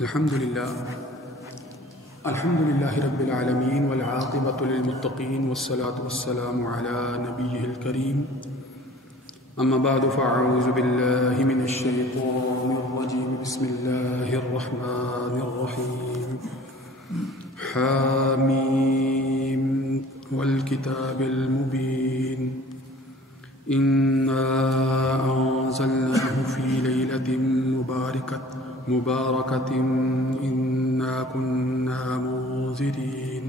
الحمد لله رب العالمين والعاقبة للمتقين والصلاة والسلام على نبيه الكريم أما بعد فأعوذ بالله من الشيطان الرجيم بسم الله الرحمن الرحيم حاميم والكتاب المبين إنا أنزلناه في ليلة مباركة إنا كنا منذرين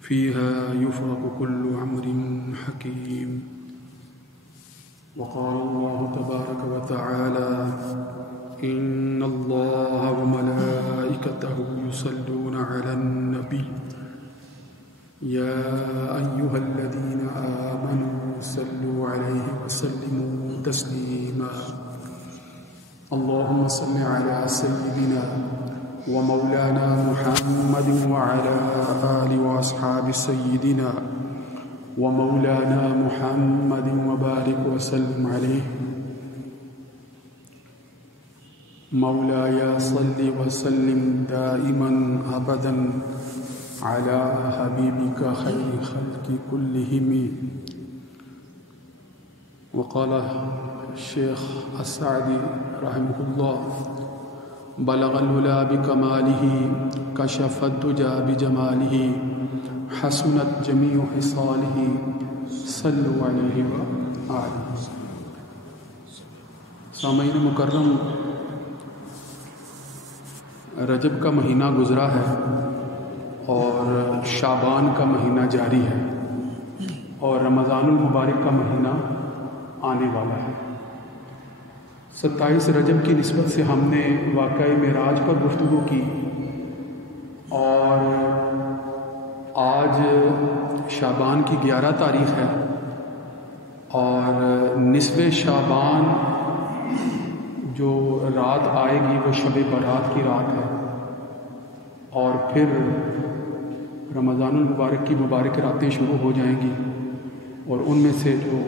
فيها يفرق كل أمر حكيم. وقال الله تبارك وتعالى إن الله وملائكته يصلون على النبي يا أيها الذين آمنوا صلوا عليه وسلموا تسليما. اللهم صل على سيدنا ومولانا محمد وعلى آل وأصحاب سيدنا ومولانا محمد وبارك وسلم عليه. مولاي صل وسلم دائما أبدا على حبيبك خير خلق كلهم. وقال الشيخ السعدي رحمه الله بلغ العلا بكماله كشف الدجى بجماله حسنت جميع خصاله صلوا عليه وآله. سامعین مکرم، رجب کا مہینہ گزرا ہے اور شعبان کا مہینہ جاری ہے اور رمضان المبارک کا مہینہ آنے والا ہے. 27 رجب کی نسبت سے ہم نے واقعہ معراج پر گفتگو کی اور آج شعبان کی 11 تاریخ ہے اور نصف شعبان جو رات آئے گی وہ شب برات کی رات ہے اور پھر رمضان المبارک کی مبارک راتیں شروع ہو جائیں گی اور ان میں سے جو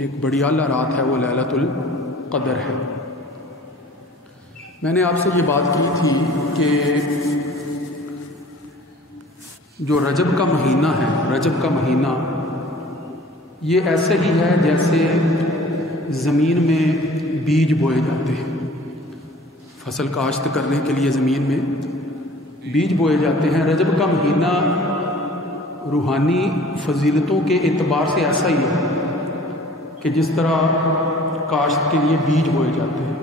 ایک بڑی اعلیٰ رات ہے وہ لیلۃ القدر ہے. میں نے آپ سے یہ بات کی تھی کہ جو رجب کا مہینہ ہے، رجب کا مہینہ یہ ایسے ہی ہے جیسے زمین میں بیج بوئے جاتے ہیں. فصل کاشت کرنے کے لیے زمین میں بیج بوئے جاتے ہیں. رجب کا مہینہ روحانی فضیلتوں کے اعتبار سے ایسا ہی ہے کہ جس طرح کاشت کے لیے بیج بوئے جاتے ہیں،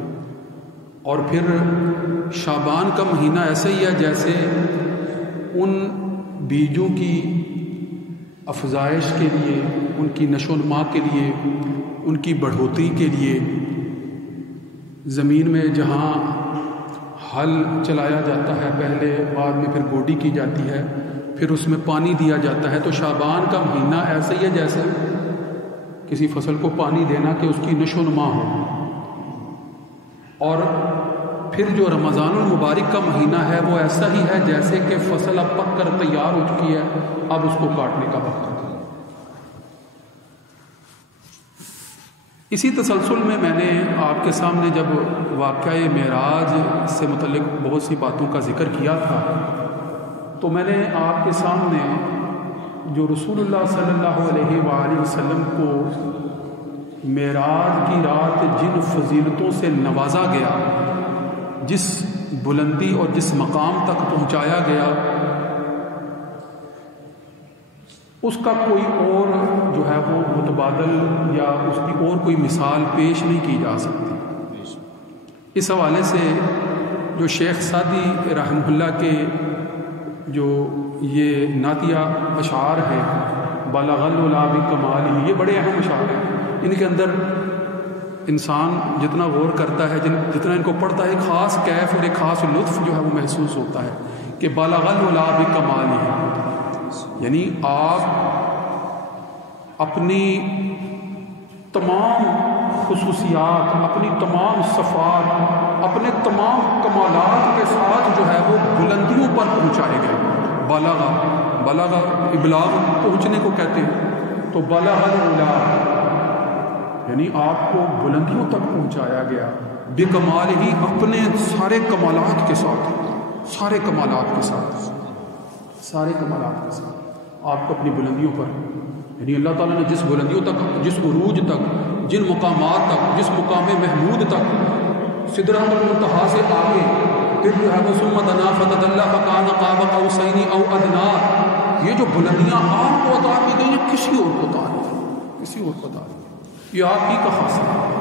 اور پھر شعبان کا مہینہ ایسا ہی ہے جیسے ان بیجوں کی افزائش کے لیے، ان کی نشو و نما کے لیے، ان کی بڑھوتری کے لیے زمین میں جہاں ہل چلایا جاتا ہے پہلے، بعد میں پھر گوڈی کی جاتی ہے، پھر اس میں پانی دیا جاتا ہے. تو شعبان کا مہینہ ایسا ہی ہے جیسے کسی فصل کو پانی دینا کہ اس کی نشو و نما ہو. اور پھر جو رمضان المبارک کا مہینہ ہے وہ ایسا ہی ہے جیسے کہ فصل اب پک کر تیار ہو چکی ہے، اب اس کو کاٹنے کا وقت ہے. اسی تسلسل میں نے آپ کے سامنے جب واقعہ معراج سے متعلق بہت سی باتوں کا ذکر کیا تھا تو میں نے آپ کے سامنے جو رسول اللہ صلی اللہ علیہ وآلہ وسلم کو معراج کی رات جن فضیلتوں سے نوازا گیا، جس بلندی اور جس مقام تک پہنچایا گیا، اس کا کوئی اور جو ہے وہ متبادل یا اس کی اور کوئی مثال پیش نہیں کی جا سکتی. اس حوالے سے جو شیخ سعدی رحمہ اللہ کے جو یہ نعتیہ اشعار ہیں بلغ العلا بکمالہ، یہ بڑے اہم اشعار ہیں. ان کے اندر انسان جتنا غور کرتا ہے، جتنا ان کو پڑھتا ہے، ایک خاص کیف اور ایک خاص لطف جو ہے وہ محسوس ہوتا ہے کہ بلغ العلا بکمالہ، یعنی آپ اپنی تمام خصوصیات، اپنی تمام صفات، اپنے تمام کمالات کے ساتھ جو ہے وہ بلندیوں پر پہنچائے گئے. بلغ ابلاغ پہنچنے کو کہتے ہیں. تو بلغ العلا یعنی آپ کو بلندیوں تک پہنچایا گیا بکمال ہی، اپنے سارے کمالات کے ساتھ. سارے کمالات کے ساتھ، سارے کمالات کے ساتھ آپ کو اپنی بلندیوں پر، یعنی اللہ تعالیٰ نے جس بلندیوں تک، جس عروج تک، جن مقامات تک، جس مقام محمود تک، سدرۃ المنتہا سے آگے پھر جو ہے وہ ثم دنا فتدلی فکان قاب قوسین او ادنی، یہ جو بلندیاں آپ کو عطا کی گئی ہیں کسی اور کو عطا نہیں، کسی اور کو عطا نہیں، یہ آپ ہی کا خاصہ ہے۔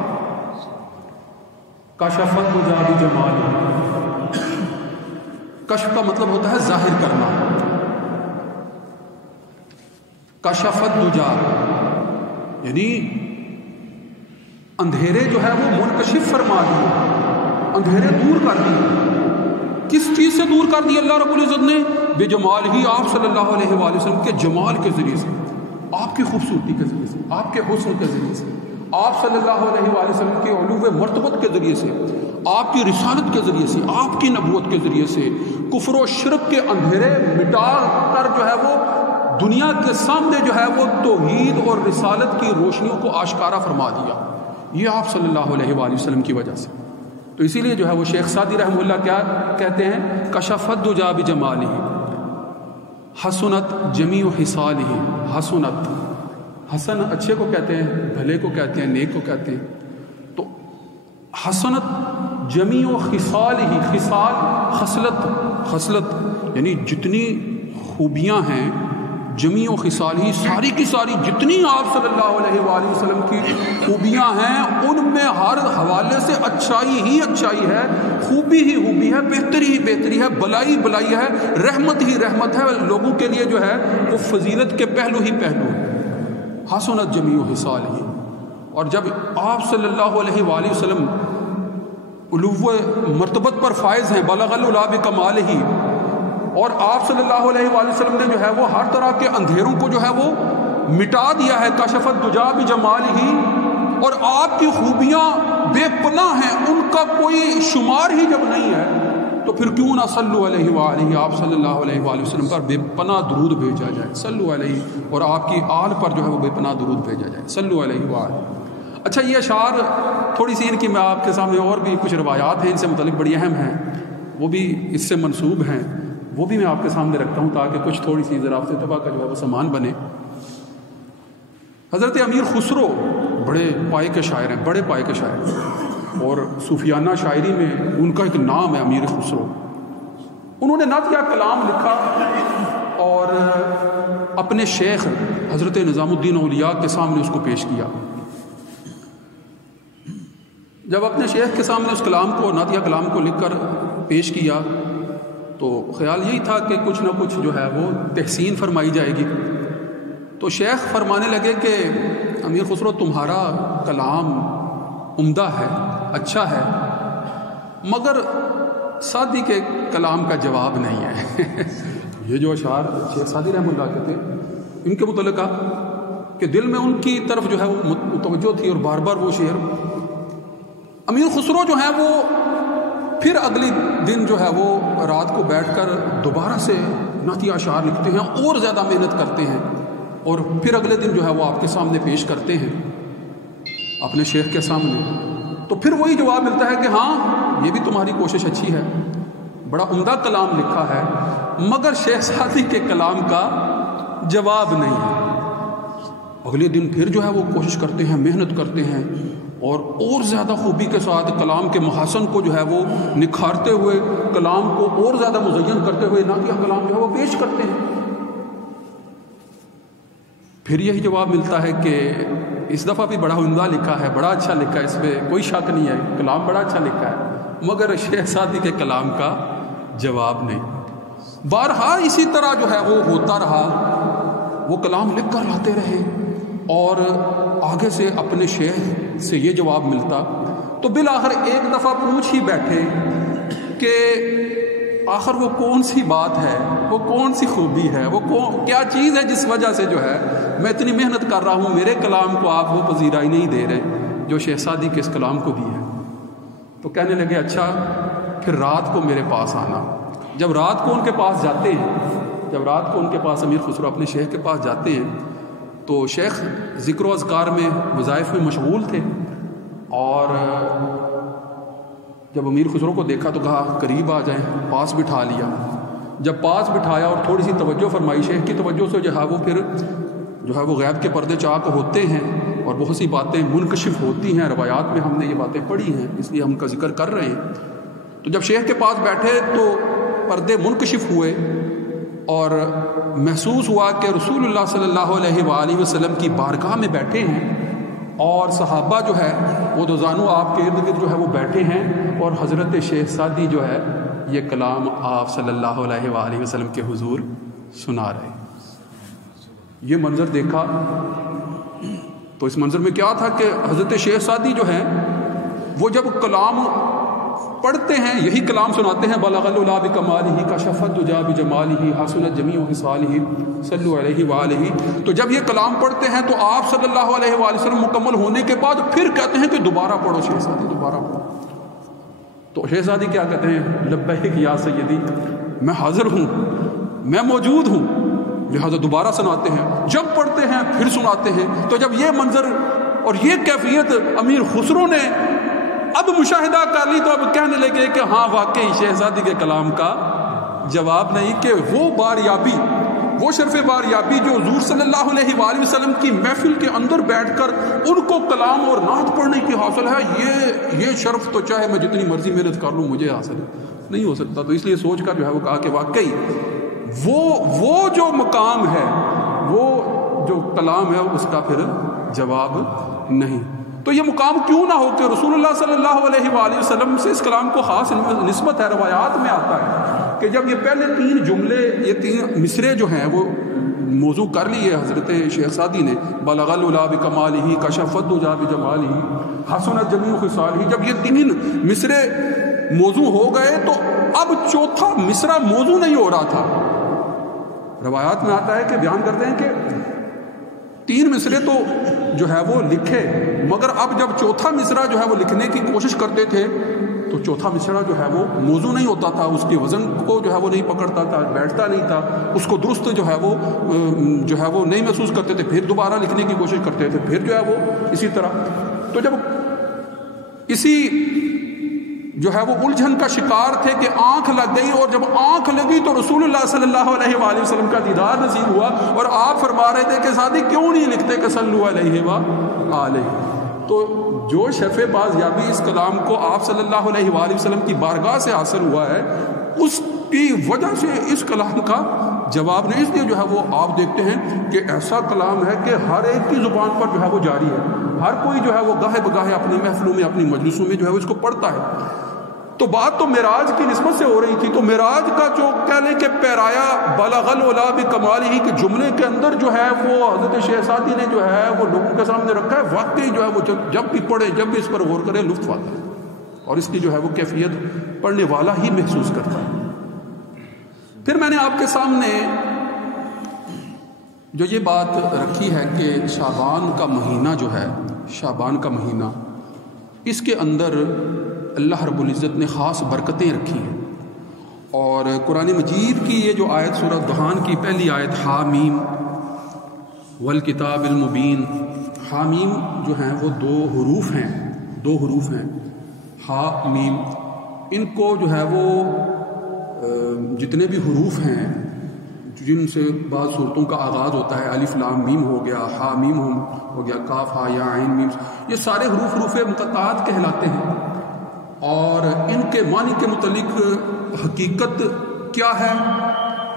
کشفت دجا بجمالہ، کشف کا مطلب ہوتا ہے ظاہر کرنا، کشفت دجا یعنی اندھیرے جو ہے وہ منکشف فرما دیے، اندھیرے دور کر دیے۔ کس چیز سے دور کر دی اللہ رب العزت نے؟ بجمال ہی، آپ صلی اللہ علیہ وآلہ وسلم کے جمال کے ذریعے سے، آپ کی خوبصورتی کے ذریعے سے، آپ کے حسن کے ذریعے سے، آپ صلی اللہ علیہ وآلہ وسلم کے علو مرتبت کے ذریعے سے، آپ کی رسالت کے ذریعے سے، آپ کی نبوت کے ذریعے سے کفر و شرک کے اندھیرے مٹا کر جو ہے وہ دنیا کے سامنے جو ہے وہ توحید اور رسالت کی روشنیوں کو آشکارا فرما دیا، یہ آپ صلی اللہ علیہ وآلہ وسلم کی وجہ سے۔ تو اسی لیے جو ہے وہ شیخ سعدی رحمہ اللہ کیا کہتے ہیں؟ کشفت دجا بجمالہ حسنت جمیع خصالہ، حسنت، حسن اچھے کو کہتے ہیں، بھلے کو کہتے ہیں، نیک کو کہتے ہیں، تو حسنت جمیع خصالہ، خصال خصلت، خصلت یعنی جتنی خوبیاں ہیں، جمیع خصالہ ساری کی ساری جتنی آپ صلی اللہ علیہ وآلہ وسلم کی خوبیاں ہیں ان میں ہر حوالے سے اچھائی ہی اچھائی ہے، خوبی ہی خوبی ہے، بہتری ہی بہتری ہے، بلائی بلائی ہے، رحمت ہی رحمت ہے، لوگوں کے لیے جو ہے وہ فضیلت کے پہلو ہی پہلو ہے۔ حسنت جمیع خصالہ، اور جب آپ صلی اللہ علیہ وآلہ وسلم علو مرتبت پر فائز ہیں، بلغ العلا بکمالہ، اور آپ صلی اللہ علیہ وآلہ وسلم نے جو ہے وہ ہر طرح کے اندھیروں کو جو ہے وہ مٹا دیا ہے، کشفت دجا بجمالہ، اور آپ کی خوبیاں بے پناہ ہیں، ان کا کوئی شمار ہی جب نہیں ہے تو پھر کیوں نہ صلو علیہ وآلہ، آپ صلی اللہ علیہ وآلہ وسلم پر بے پناہ درود بھیجا جائے، صلو علیہ، اور آپ کی آل پر جو ہے وہ بے پناہ درود بھیجا جائے، صلو علیہ وآلہ۔ اچھا، یہ اشعار تھوڑی سی ان کی میں آپ کے سامنے اور بھی کچھ روایات ہیں ان سے متعلق بڑی اہم ہیں، وہ بھی اس سے منسوب ہیں، وہ بھی میں آپ کے سامنے رکھتا ہوں تاکہ کچھ تھوڑی سی ضرافت طبع کا جو ہے وہ سامان بنے۔ حضرت امیر خسرو بڑے پائے کے شاعر ہیں، بڑے پائے کے شاعر، اور صوفیانہ شاعری میں ان کا ایک نام ہے امیر خسرو۔ انہوں نے نعتیہ کلام لکھا اور اپنے شیخ حضرت نظام الدین اولیاء کے سامنے اس کو پیش کیا۔ جب اپنے شیخ کے سامنے اس کلام کو، نعتیہ کلام کو لکھ کر پیش کیا تو خیال یہی تھا کہ کچھ نہ کچھ جو ہے وہ تحسین فرمائی جائے گی۔ تو شیخ فرمانے لگے کہ امیر خسرو تمہارا کلام عمدہ ہے، اچھا ہے، مگر سعدی کے کلام کا جواب نہیں ہے۔ یہ جو اشعار شیخ سعدی رحمہ اللہ کہتے ہیں ان کے متعلقہ کہ دل میں ان کی طرف جو ہے وہ متوجہ تھی، اور بار بار وہ شعر امیر خسرو جو ہے وہ پھر اگلی دن جو ہے وہ رات کو بیٹھ کر دوبارہ سے نعتیہ اشعار لکھتے ہیں اور زیادہ محنت کرتے ہیں، اور پھر اگلے دن جو ہے وہ آپ کے سامنے پیش کرتے ہیں اپنے شیخ کے سامنے۔ تو پھر وہی جواب ملتا ہے کہ ہاں یہ بھی تمہاری کوشش اچھی ہے، بڑا عمدہ کلام لکھا ہے، مگر شیخ سعدی کے کلام کا جواب نہیں ہے۔ اگلے دن پھر جو ہے وہ کوشش کرتے ہیں، محنت کرتے ہیں، اور زیادہ خوبی کے ساتھ کلام کے محاسن کو جو ہے وہ نکھارتے ہوئے، کلام کو اور زیادہ مزین کرتے ہوئے نعتیہ کلام جو ہے وہ پیش کرتے ہیں۔ پھر یہی جواب ملتا ہے کہ اس دفعہ بھی بڑا عمدہ لکھا ہے، بڑا اچھا لکھا ہے، اس پہ کوئی شک نہیں ہے، کلام بڑا اچھا لکھا ہے، مگر شیخ سعدی کے کلام کا جواب نہیں۔ بارہا اسی طرح جو ہے وہ ہوتا رہا، وہ کلام لکھ کر لاتے رہے، اور آگے سے اپنے شیخ سے یہ جواب ملتا تو بالآخر ایک دفعہ پوچھ ہی بیٹھے کہ آخر وہ کون سی بات ہے، وہ کون سی خوبی ہے، وہ کیا چیز ہے جس وجہ سے جو ہے میں اتنی محنت کر رہا ہوں، میرے کلام کو آپ وہ پذیرائی نہیں دے رہے جو شیخ سعدی کے اس کلام کو دی ہے۔ تو کہنے لگے اچھا پھر رات کو میرے پاس آنا۔ جب رات کو ان کے پاس جاتے ہیں، جب رات کو ان کے پاس امیر خسرو اپنے شیخ کے پاس جاتے ہیں تو شیخ ذکر و اذکار میں، وظائف میں مشغول تھے، اور جب امیر خسرو کو دیکھا تو کہا قریب آ جائیں، پاس بٹھا لیا. جب پاس بٹھایا اور تھوڑی سی توجہ فرمائی، شیخ کی توجہ سے جو ہے وہ پھر جو ہے وہ غیب کے پردے چاک ہوتے ہیں اور بہت سی باتیں منکشف ہوتی ہیں. روایات میں ہم نے یہ باتیں پڑھی ہیں، اس لیے ہم کا ذکر کر رہے ہیں. تو جب شیخ کے پاس بیٹھے تو پردے منکشف ہوئے اور محسوس ہوا کہ رسول اللہ صلی اللہ علیہ وآلہ وسلم کی بارگاہ میں بیٹھے ہیں اور صحابہ جو ہے وہ دو زانو آپ کے ارد گرد جو ہے وہ بیٹھے ہیں اور حضرت شیخ سعدی جو ہے یہ کلام آپ صلی اللہ علیہ وآلہ وسلم کے حضور سنا رہے. یہ منظر دیکھا تو اس منظر میں کیا تھا کہ حضرت شیخ سعدی جو ہے وہ جب کلام پڑھتے ہیں یہی کلام سناتے ہیں، بلغ العلا بکمالہ کشف الدجی بجمالہ حسنت جمیع خصالہ صلوا علیہ وآلہ. تو جب یہ کلام پڑھتے ہیں تو آپ صلی اللہ علیہ وآلہ وسلم مکمل ہونے کے بعد پھر کہتے ہیں کہ دوبارہ پڑھو شیخ سعدی، دوبارہ پڑھو. تو شیخ سعدی کیا کہتے ہیں؟ لبیک یا سیدی، میں حاضر ہوں، میں موجود ہوں، لہذا دوبارہ سناتے ہیں. جب پڑھتے ہیں پھر سناتے ہیں. تو جب یہ منظر اور یہ کیفیت امیر خسرو نے اب مشاہدہ کر لی تو اب کہنے لگے کہ ہاں واقعی شہزادی کے کلام کا جواب نہیں، کہ وہ باریابی، وہ شرف باریابی جو حضور صلی اللہ علیہ وآلہ وسلم کی محفل کے اندر بیٹھ کر ان کو کلام اور نعت پڑھنے کی حاصل ہے، یہ شرف تو چاہے میں جتنی مرضی محنت کر لوں مجھے حاصل نہیں ہو سکتا. تو اس لیے سوچ کر جو ہے وہ کہا کہ واقعی وہ جو مقام ہے، وہ جو کلام ہے اس کا پھر جواب نہیں. تو یہ مقام کیوں نہ ہو کہ رسول اللہ صلی اللہ علیہ وآلہ وسلم سے اس کلام کو خاص نسبت ہے. روایات میں آتا ہے کہ جب یہ پہلے 3 جملے، یہ 3 مصرے جو ہیں وہ موضوع کر لیے حضرت شیخ سعدی نے، بلغ العلا بکمالہ کشف الدجی بجمالہ حسنت جمیع خصالہ، جب یہ 3 مصرے موضوع ہو گئے تو اب چوتھا مصرع موضوع نہیں ہو رہا تھا. روایات میں آتا ہے کہ بیان کرتے ہیں کہ 3 مصرے تو جو ہے وہ لکھے، مگر اب جب چوتھا مصرع جو ہے وہ لکھنے کی کوشش کرتے تھے تو چوتھا مصرع جو ہے وہ موضوع نہیں ہوتا تھا، اس کے وزن کو جو ہے وہ نہیں پکڑتا تھا، بیٹھتا نہیں تھا، اس کو درست جو ہے وہ نہیں محسوس کرتے تھے. پھر دوبارہ لکھنے کی کوشش کرتے تھے، پھر جو ہے وہ اسی طرح. تو جب اسی جو ہے وہ الجھن کا شکار تھے کہ آنکھ لگ گئی، اور جب آنکھ لگی تو رسول اللہ صلی اللہ علیہ وآلہ وسلم کا دیدار نصیب ہوا اور آپ فرما رہے تھے کہ سعدی کیوں نہیں لکھتے کہ صلو علیہ وآلہ. تو جو شرف بازیابی اس کلام کو آپ صلی اللہ علیہ وآلہ وسلم کی بارگاہ سے حاصل ہوا ہے، اس کی وجہ سے اس کلام کا جواب نہیں. اس لیے جو ہے وہ آپ دیکھتے ہیں کہ ایسا کلام ہے کہ ہر ایک کی زبان پر جو ہے وہ جاری ہے، ہر کوئی جو ہے وہ گاہے بگاہے اپنی محفلوں میں، اپنی مجلسوں میں جو ہے وہ اس کو پڑھتا ہے. تو بات تو معراج کی نسبت سے ہو رہی تھی، تو معراج کا جو کہہ لیں کہ پیرایا بلغ العلا بکمالہ کے جملے کے اندر جو ہے وہ حضرت شیخ سعدی نے جو ہے وہ لوگوں کے سامنے رکھا ہے. واقعی جو ہے وہ جب بھی پڑھے، جب بھی اس پر غور کرے، لطف آتا ہے اور اس کی جو ہے وہ کیفیت پڑھنے والا ہی محسوس کرتا ہے. پھر میں نے آپ کے سامنے جو یہ بات رکھی ہے کہ شعبان کا مہینہ جو ہے، شعبان کا مہینہ، اس کے اندر اللہ رب العزت نے خاص برکتیں رکھی ہیں. اور قرآن مجید کی یہ جو آیت سورہ دخان کی پہلی آیت حامیم والکتاب المبین، حامیم جو ہیں وہ 2 حروف ہیں، حامیم. ان کو جو ہے وہ جتنے بھی حروف ہیں جن سے بعض صورتوں کا آغاز ہوتا ہے، الف لام میم ہو گیا، ہا میم ہو گیا، کاف ہا یا عین میم، یہ سارے حروف مقطعات کہلاتے ہیں. اور ان کے معنی کے متعلق حقیقت کیا ہے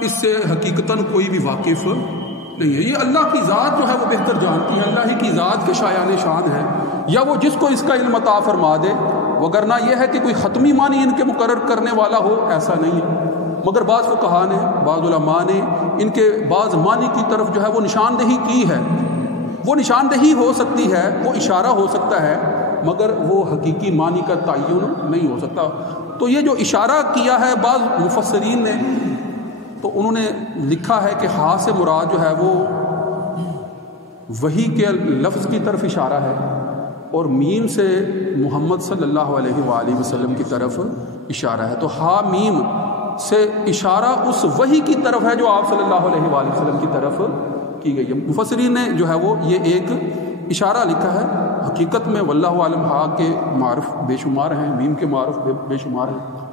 اس سے حقیقتاً کوئی بھی واقف نہیں ہے. یہ اللہ کی ذات جو ہے وہ بہتر جانتی ہے، اللہ ہی کی ذات کے شایان شان ہے، یا وہ جس کو اس کا علم عطا فرما دے. وگرنہ یہ ہے کہ کوئی ختمی معنی ان کے مقرر کرنے والا ہو، ایسا نہیں ہے. مگر بعض فقہا نے، بعض علماء نے ان کے بعض معنی کی طرف جو ہے وہ نشاندہی کی ہے. وہ نشاندہی ہو سکتی ہے، وہ اشارہ ہو سکتا ہے، مگر وہ حقیقی معنی کا تعین نہیں ہو سکتا. تو یہ جو اشارہ کیا ہے بعض مفسرین نے، تو انہوں نے لکھا ہے کہ ہا سے مراد جو ہے وہ وحی کے لفظ کی طرف اشارہ ہے، اور میم سے محمد صلی اللہ علیہ وآلہ وسلم کی طرف اشارہ ہے. تو ہا میم سے اشارہ اس وحی کی طرف ہے جو آپ صلی اللہ علیہ وآلہ وسلم کی طرف کی گئی ہے. مفسرین نے جو ہے وہ یہ ایک اشارہ لکھا ہے حقیقت میں واللہ عالم ہا کے معرف بے شمار ہیں، میم کے معرف بے شمار ہیں،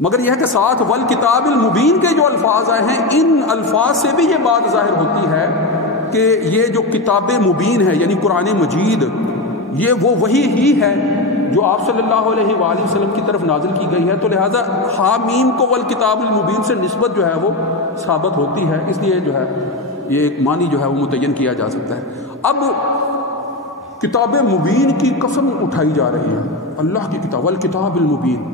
مگر یہ ہے کہ ساتھ والکتاب المبین کے جو الفاظ آئے ہیں، ان الفاظ سے بھی یہ بات ظاہر ہوتی ہے کہ یہ جو کتاب مبین ہے یعنی قرآن مجید، یہ وہ وحی ہی ہے جو آپ صلی اللہ علیہ وآلہ وسلم کی طرف نازل کی گئی ہے، تو لہٰذا حامیم کو والکتاب المبین سے نسبت جو ہے وہ ثابت ہوتی ہے، اس لیے جو ہے یہ ایک معنی جو ہے وہ متعین کیا جا سکتا ہے۔ اب کتاب مبین کی قسم اٹھائی جا رہی ہے، اللہ کی کتاب والکتاب المبین،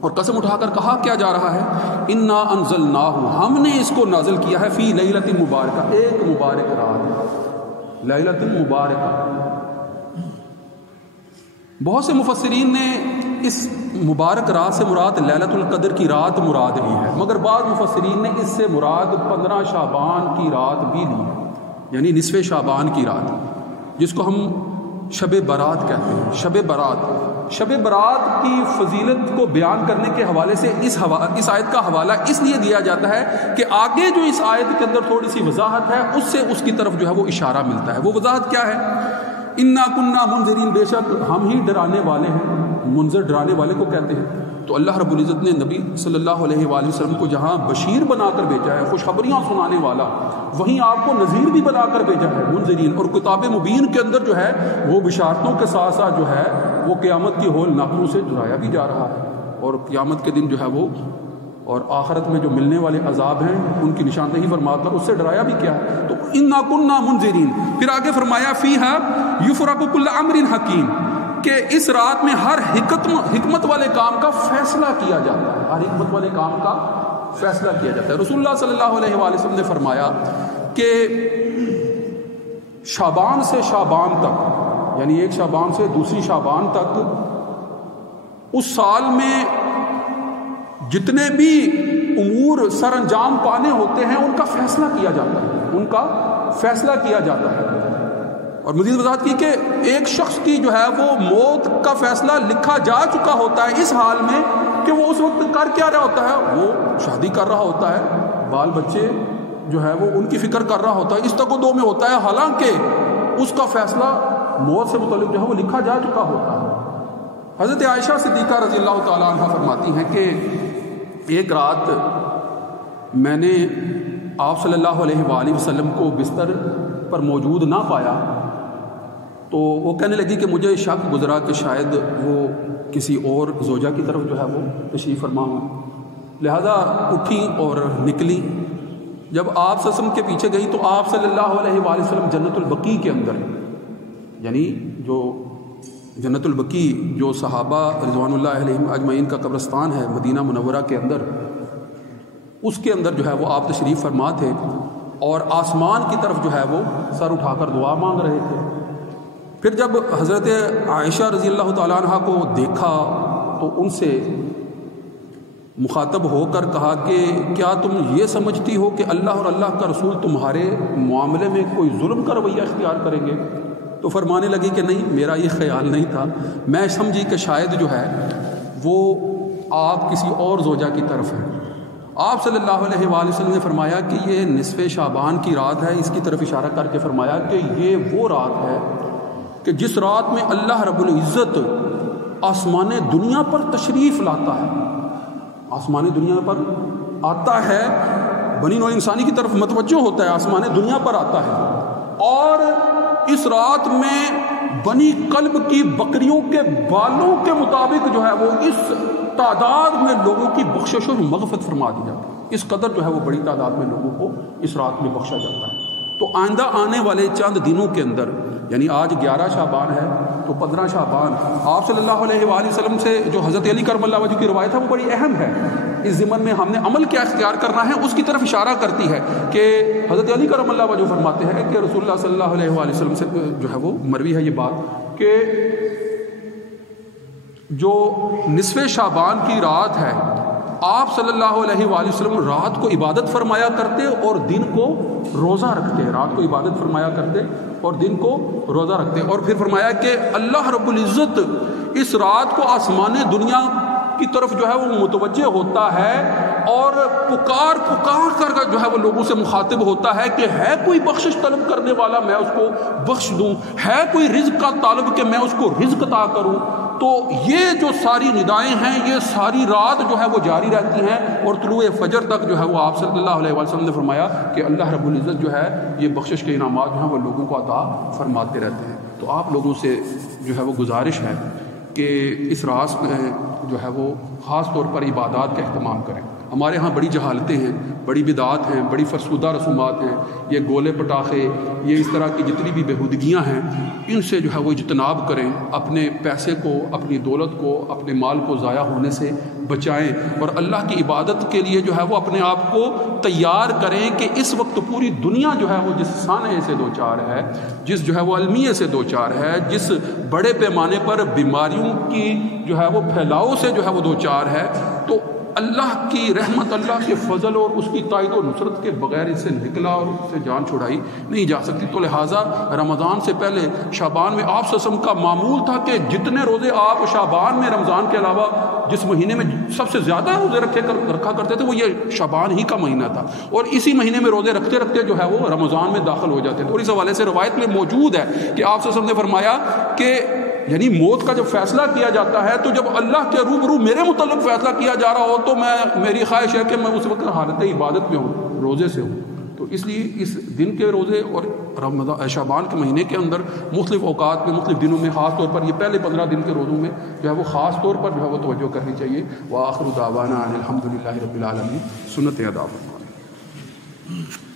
اور قسم اٹھا کر کہا کیا جا رہا ہے، انا انزلناہ، ہم نے اس کو نازل کیا ہے فی لیلۃ مبارکہ، ایک مبارک رات، لیلۃ مبارکہ۔ بہت سے مفسرین نے اس مبارک رات سے مراد لیلۃ القدر کی رات مراد لی ہے، مگر بعض مفسرین نے اس سے مراد 15 شعبان کی رات بھی لی ہے، یعنی نصف شعبان کی رات، جس کو ہم شب برات کہتے ہیں۔ شب برات کی فضیلت کو بیان کرنے کے حوالے سے اس آیت کا حوالہ اس لیے دیا جاتا ہے کہ آگے جو اس آیت کے اندر تھوڑی سی وضاحت ہے، اس سے اس کی طرف جو ہے وہ اشارہ ملتا ہے۔ وہ وضاحت کیا ہے؟ انا کننا منذرین، بے شک ہم ہی ڈرانے والے ہیں، منذر ڈرانے والے کو کہتے ہیں۔ تو اللہ رب العزت نے نبی صلی اللہ علیہ وآلہ وسلم کو جہاں بشیر بنا کر بھیجا ہے، خوشخبریاں سنانے والا، وہیں آپ کو نذیر بھی بنا کر بھیجا ہے، منذرین۔ اور کتاب مبین کے اندر جو ہے وہ بشارتوں کے ساتھ ساتھ جو ہے وہ قیامت کی ہول ناکوں سے ڈرایا بھی جا رہا ہے، اور قیامت کے دن جو ہے وہ اور آخرت میں جو ملنے والے عذاب ہیں ان کی نشاندہی فرما کر اس سے ڈرایا بھی کیا ہے۔ تو انا کننا منذرین، پھر آگے فرمایا فیہا یفرق کل امر حکیم، کہ اس رات میں ہر حکمت والے کام کا فیصلہ کیا جاتا ہے، ہر حکمت والے کام کا فیصلہ کیا جاتا ہے۔ رسول اللہ صلی اللہ علیہ وآلہ وسلم نے فرمایا کہ شعبان سے شعبان تک، یعنی ایک شعبان سے دوسری شعبان تک، اس سال میں جتنے بھی امور سر انجام پانے ہوتے ہیں ان کا فیصلہ کیا جاتا ہے، ان کا فیصلہ کیا جاتا ہے۔ اور مزید وضاحت کی کہ ایک شخص کی جو ہے وہ موت کا فیصلہ لکھا جا چکا ہوتا ہے اس حال میں کہ وہ اس وقت کر کیا رہا ہوتا ہے، وہ شادی کر رہا ہوتا ہے، بال بچے جو ہے وہ ان کی فکر کر رہا ہوتا ہے، اس تک و دو میں ہوتا ہے، حالانکہ اس کا فیصلہ موت سے متعلق جو ہے وہ لکھا جا چکا ہوتا ہے۔ حضرت عائشہ صدیقہ رضی اللہ تعالیٰ عنہ فرماتی ہیں کہ ایک رات میں نے آپ صلی اللہ علیہ وآلہ وسلم کو بستر پر موجود نہ پایا، تو وہ کہنے لگی کہ مجھے شک گزرا کہ شاید وہ کسی اور زوجہ کی طرف جو ہے وہ تشریف فرما ہوں، لہذا اٹھی اور نکلی۔ جب آپ صلی اللہ علیہ وسلم کے پیچھے گئی تو آپ صلی اللہ علیہ وآلہ وسلم جنت البقیع کے اندر، یعنی جو جنت البقیع جو صحابہ رضوان اللہ علیہم اجمعین کا قبرستان ہے مدینہ منورہ کے اندر، اس کے اندر جو ہے وہ آپ تشریف فرما تھے، اور آسمان کی طرف جو ہے وہ سر اٹھا کر دعا مانگ رہے تھے۔ پھر جب حضرت عائشہ رضی اللہ تعالیٰ عنہ کو دیکھا تو ان سے مخاطب ہو کر کہا کہ کیا تم یہ سمجھتی ہو کہ اللہ اور اللہ کا رسول تمہارے معاملے میں کوئی ظلم کا رویہ اختیار کریں گے؟ تو فرمانے لگی کہ نہیں، میرا یہ خیال نہیں تھا، میں سمجھی کہ شاید جو ہے وہ آپ کسی اور زوجہ کی طرف ہیں۔ آپ صلی اللہ علیہ وآلہ وسلم نے فرمایا کہ یہ نصف شعبان کی رات ہے، اس کی طرف اشارہ کر کے فرمایا کہ یہ وہ رات ہے کہ جس رات میں اللہ رب العزت آسمان دنیا پر تشریف لاتا ہے، آسمان دنیا پر آتا ہے، بنی نوع انسانی کی طرف متوجہ ہوتا ہے، آسمان دنیا پر آتا ہے، اور اس رات میں بنی قلب کی بکریوں کے بالوں کے مطابق جو ہے وہ اس تعداد میں لوگوں کی بخشش و مغفرت فرما دی جاتی ہے۔ اس قدر جو ہے وہ بڑی تعداد میں لوگوں کو اس رات میں بخشا جاتا ہے۔ تو آئندہ آنے والے چند دنوں کے اندر، یعنی آج 11 شعبان ہے تو 15 شعبان، آپ صلی اللہ علیہ وآلہ وسلم سے جو حضرت علی کرم اللہ وجہ کی روایت ہے وہ بڑی اہم ہے۔ اس ضمن میں ہم نے عمل کیا اختیار کرنا ہے اس کی طرف اشارہ کرتی ہے کہ حضرت علی کرم اللہ وجہ فرماتے ہیں کہ رسول اللہ صلی اللہ علیہ وآلہ وسلم سے جو ہے وہ مروی ہے یہ بات کہ جو نصف شعبان کی رات ہے، آپ صلی اللہ علیہ وآلہ وسلم رات کو عبادت فرمایا کرتے اور دن کو روزہ رکھتے، رات کو عبادت فرمایا کرتے اور دن کو روزہ رکھتے۔ اور پھر فرمایا کہ اللہ رب العزت اس رات کو آسمان دنیا کی طرف جو ہے وہ متوجہ ہوتا ہے اور پکار کر جو ہے وہ لوگوں سے مخاطب ہوتا ہے کہ ہے کوئی بخشش طلب کرنے والا میں اس کو بخش دوں، ہے کوئی رزق کا طالب کہ میں اس کو رزق عطا کروں. تو یہ جو ساری ندائیں ہیں یہ ساری رات جو ہے وہ جاری رہتی ہیں اور طلوع فجر تک جو ہے وہ آپ صلی اللہ علیہ وسلم نے فرمایا کہ اللہ رب العزت جو ہے یہ بخشش کے انعامات جو ہیں وہ لوگوں کو عطا فرماتے رہتے ہیں. تو آپ لوگوں سے جو ہے وہ گزارش ہے کہ اس راز میں جو ہے وہ خاص طور پر عبادات کا اہتمام کریں. ہمارے ہاں بڑی جہالتیں ہیں، بڑی بدعات ہیں، بڑی فرسودہ رسومات ہیں، یہ گولے پٹاخے، یہ اس طرح کی جتنی بھی بےہودگیاں ہیں ان سے جو ہے وہ اجتناب کریں. اپنے پیسے کو، اپنی دولت کو، اپنے مال کو ضائع ہونے سے بچائیں اور اللہ کی عبادت کے لیے جو ہے وہ اپنے آپ کو تیار کریں کہ اس وقت پوری دنیا جو ہے وہ جس سانحے سے دوچار ہے، جس جو ہے وہ المیے سے دوچار ہے، جس بڑے پیمانے پر بیماریوں کی جو ہے وہ پھیلاؤ سے جو ہے وہ دوچار ہے، تو اللہ کی رحمت، اللہ کے فضل اور اس کی تائید و نصرت کے بغیر اس سے نکلا اور اس سے جان چھڑائی نہیں جا سکتی. تو لہٰذا رمضان سے پہلے شعبان میں آپ صلی اللہ علیہ وسلم کا معمول تھا کہ جتنے روزے آپ شعبان میں رمضان کے علاوہ جس مہینے میں سب سے زیادہ روزے رکھا کرتے تھے وہ یہ شعبان ہی کا مہینہ تھا، اور اسی مہینے میں روزے رکھتے رکھتے جو ہے وہ رمضان میں داخل ہو جاتے تھے. اور اس حوالے سے روایت میں موجود ہے کہ آپ صلی اللہ علیہ وسلم نے فرمایا کہ یعنی موت کا جب فیصلہ کیا جاتا ہے تو جب اللہ کے روبرو میرے متعلق فیصلہ کیا جا رہا ہو تو میری خواہش ہے کہ میں اس وقت حالت عبادت میں ہوں، روزے سے ہوں. تو اس لیے اس دن کے روزے اور رمضان شعبان کے مہینے کے اندر مختلف اوقات میں، مختلف دنوں میں، خاص طور پر یہ پہلے 15 دن کے روزوں میں جو ہے وہ خاص طور پر جو ہے وہ توجہ کرنی چاہیے. وآخر دعوانا ان الحمد للہ رب العالمین. سنت ادا فرمائیں.